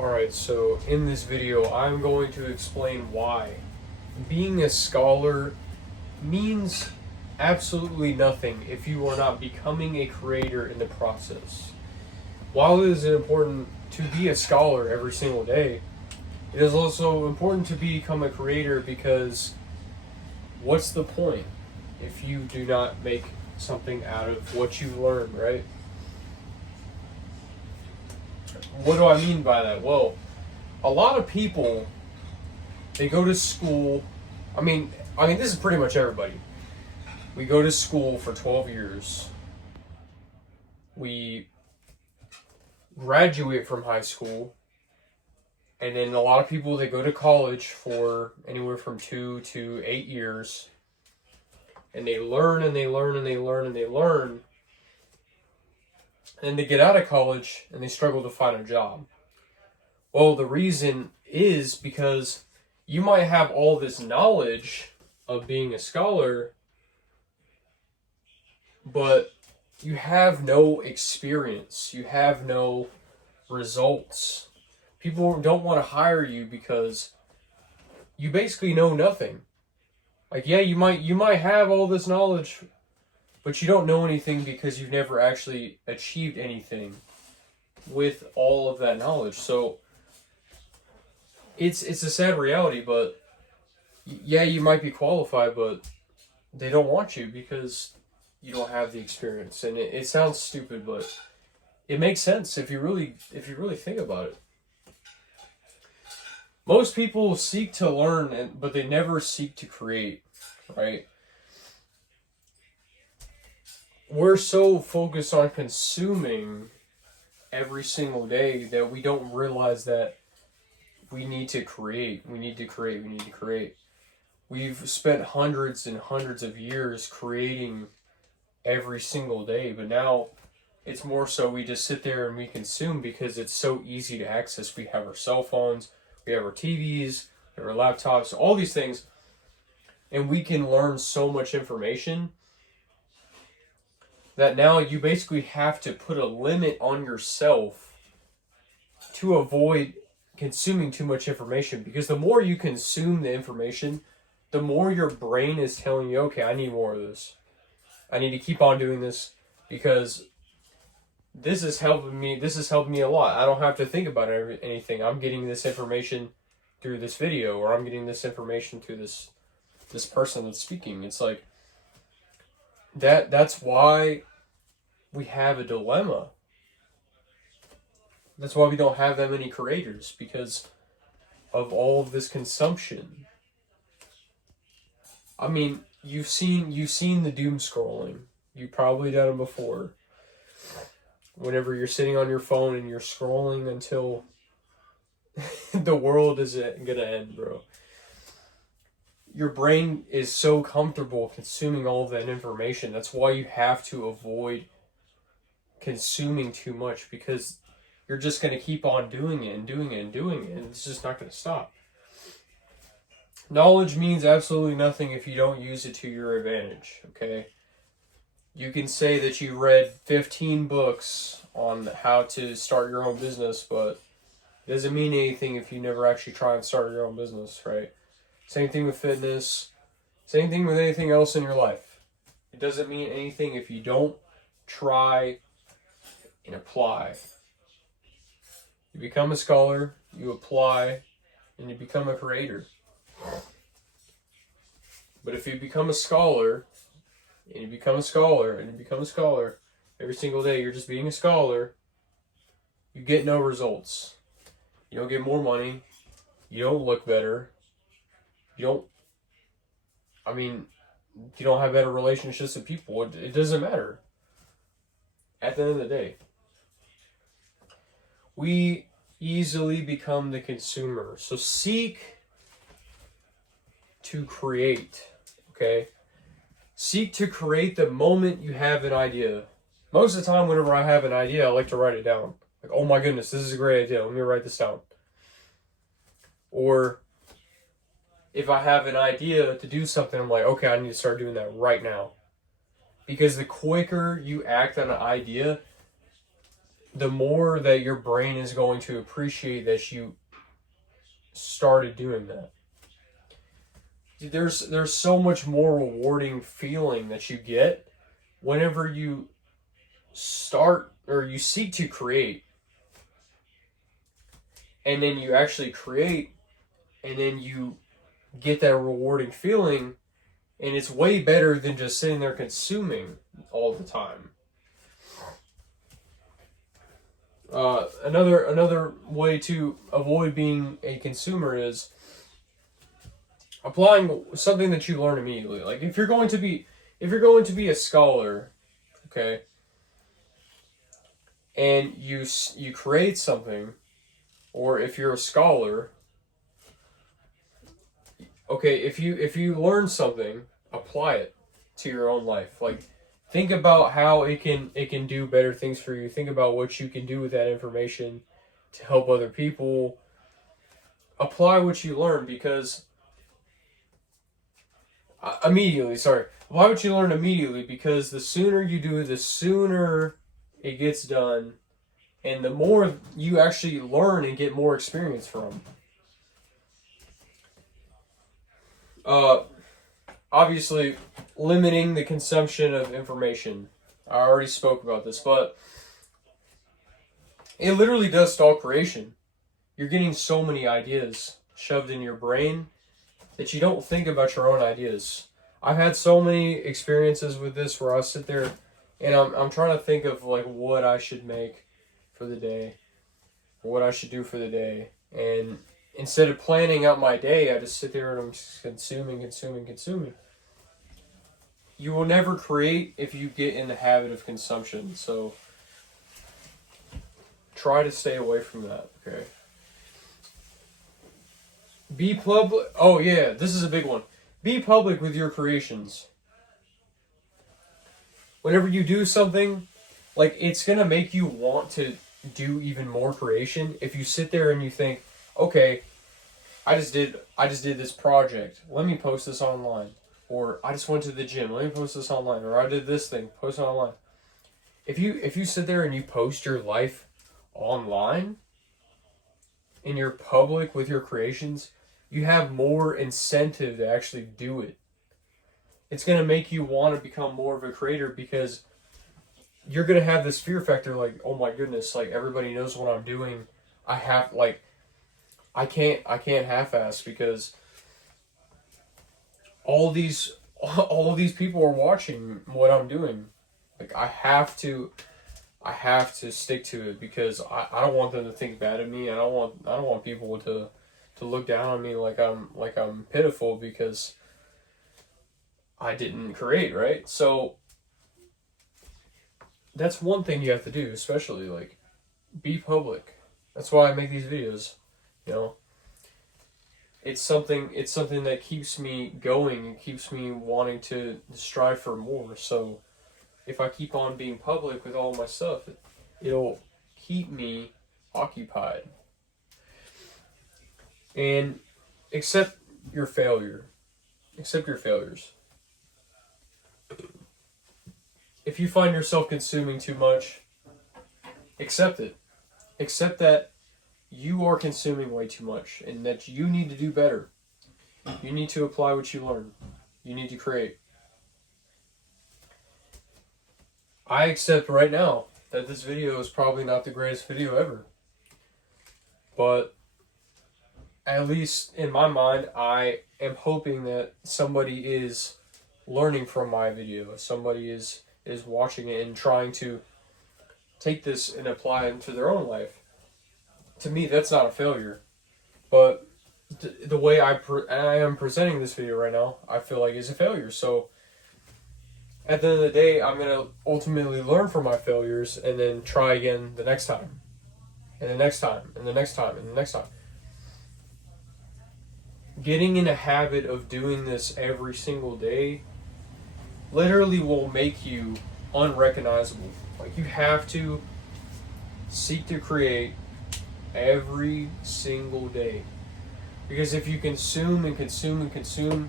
Alright, so in this video, I'm going to explain why being a scholar means absolutely nothing if you are not becoming a creator in the process. While it is important to be a scholar every single day, it is also important to become a creator because what's the point if you do not make something out of what you learn, right? What do I mean by that? Well, a lot of people, they go to school. I mean, this is pretty much everybody. We go to school for 12 years. We graduate from high school. And then a lot of people, they go to college for anywhere from 2 to 8 years. And they learn and they learn and they learn and they learn. And they get out of college and they struggle to find a job. Well, the reason is because you might have all this knowledge of being a scholar, but you have no experience. You have no results. People don't want to hire you because you basically know nothing. Like, yeah, you might have all this knowledge, but you don't know anything because you've never actually achieved anything with all of that knowledge. So it's a sad reality, but yeah, you might be qualified, but they don't want you because you don't have the experience. And it sounds stupid, but it makes sense if you really think about it. Most people seek to learn, but they never seek to create, right? We're so focused on consuming every single day that we don't realize that we need to create. We need to create. We need to create. We've spent hundreds and hundreds of years creating every single day, but now it's more so we just sit there and we consume because it's so easy to access. We have our cell phones, we have our TVs, we have our laptops, all these things, and we can learn so much information that now you basically have to put a limit on yourself to avoid consuming too much information, because the more you consume the information, the more your brain is telling you, okay, I need more of this. I need to keep on doing this because this is helping me. This is helping me a lot. I don't have to think about anything. I'm getting this information through this video, or I'm getting this information through this person that's speaking. It's like that's why we have a dilemma. That's why we don't have that many creators, because of all of this consumption. I mean, you've seen the doom scrolling. You've probably done it before. Whenever you're sitting on your phone and you're scrolling until the world is gonna end, bro. Your brain is so comfortable consuming all of that information. That's why you have to avoid consuming too much, because you're just going to keep on doing it and doing it and doing it, and it's just not going to stop. Knowledge means absolutely nothing if you don't use it to your advantage, okay? You can say that you read 15 books on how to start your own business, but it doesn't mean anything if you never actually try and start your own business, right? Same thing with fitness. Same thing with anything else in your life. It doesn't mean anything if you don't try and apply. You become a scholar, you apply, and you become a creator. But if you become a scholar, and you become a scholar, and you become a scholar, every single day you're just being a scholar, you get no results. You don't get more money. You don't look better. You don't have better relationships with people. It doesn't matter. At the end of the day, we easily become the consumer. So seek to create, okay? Seek to create the moment you have an idea. Most of the time, whenever I have an idea, I like to write it down. Like, oh my goodness, this is a great idea. Let me write this down. Or if I have an idea to do something, I'm like, okay, I need to start doing that right now. Because the quicker you act on an idea, the more that your brain is going to appreciate that you started doing that. There's so much more rewarding feeling that you get whenever you start or you seek to create, and then you actually create, and then you get that rewarding feeling, and it's way better than just sitting there consuming all the time. Another way to avoid being a consumer is applying something that you learn immediately. Like if you're going to be a scholar, okay, and you create something, or if you're a scholar, okay, if you learn something, apply it to your own life. Like think about how it can do better things for you. Think about what you can do with that information to help other people. Apply what you learn because apply what you learn immediately, because the sooner you do it, the sooner it gets done, and the more you actually learn and get more experience from. Obviously, limiting the consumption of information. I already spoke about this, but it literally does stall creation. You're getting so many ideas shoved in your brain that you don't think about your own ideas. I've had so many experiences with this where I sit there and I'm trying to think of like what I should make for the day, or what I should do for the day, and instead of planning out my day, I just sit there and I'm just consuming. You will never create if you get in the habit of consumption. So try to stay away from that, okay? Be public. Oh yeah, this is a big one. Be public with your creations. Whenever you do something, like it's gonna make you want to do even more creation if you sit there and you think, okay, I just did this project. Let me post this online. Or I just went to the gym. Let me post this online. Or I did this thing. Post it online. If you sit there and you post your life online and you're public with your creations, you have more incentive to actually do it. It's going to make you want to become more of a creator, because you're going to have this fear factor like, oh my goodness, like everybody knows what I'm doing. I can't half-ass, because all these people are watching what I'm doing. Like I have to stick to it, because I don't want them to think bad of me. I don't want people to look down on me like I'm pitiful because I didn't create, right? So that's one thing you have to do, especially like be public. That's why I make these videos, you know. It's something that keeps me going and keeps me wanting to strive for more. So if I keep on being public with all my stuff, it'll keep me occupied. And accept your failure. Accept your failures. If you find yourself consuming too much, accept it. Accept that you are consuming way too much and that you need to do better. You need to apply what you learn. You need to create. I accept right now that this video is probably not the greatest video ever. But at least in my mind, I am hoping that somebody is learning from my video. Somebody is watching it and trying to take this and apply it to their own life. To me, that's not a failure. But the way I am presenting this video right now, I feel like is a failure. So at the end of the day, I'm going to ultimately learn from my failures and then try again the next time. And the next time, and the next time, and the next time. Getting in a habit of doing this every single day literally will make you unrecognizable. Like, you have to seek to create every single day. Because if you consume and consume and consume,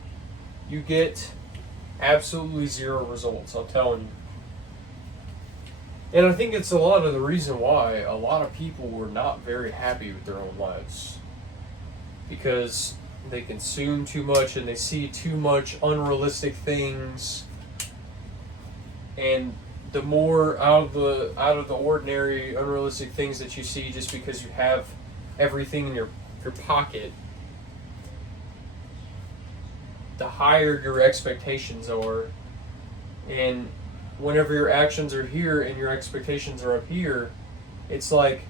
you get absolutely zero results, I'm telling you. And I think it's a lot of the reason why a lot of people were not very happy with their own lives. Because they consume too much and they see too much unrealistic things. And the more out of the ordinary, unrealistic things that you see just because you have everything in your pocket, the higher your expectations are. And whenever your actions are here and your expectations are up here, it's like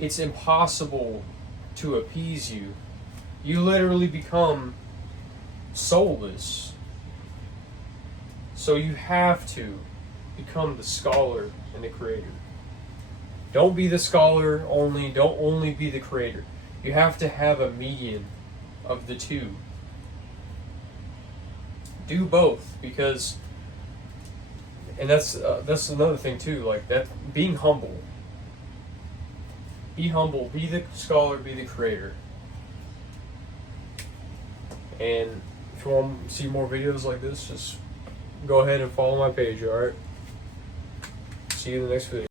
it's impossible to appease you. You literally become soulless. So you have to become the scholar and the creator. Don't be the scholar only, don't only be the creator. You have to have a median of the two. Do both, because, and that's another thing too, like that, being humble. Be humble, be the scholar, be the creator. And if you want to see more videos like this, just go ahead and follow my page, alright? See you in the next video.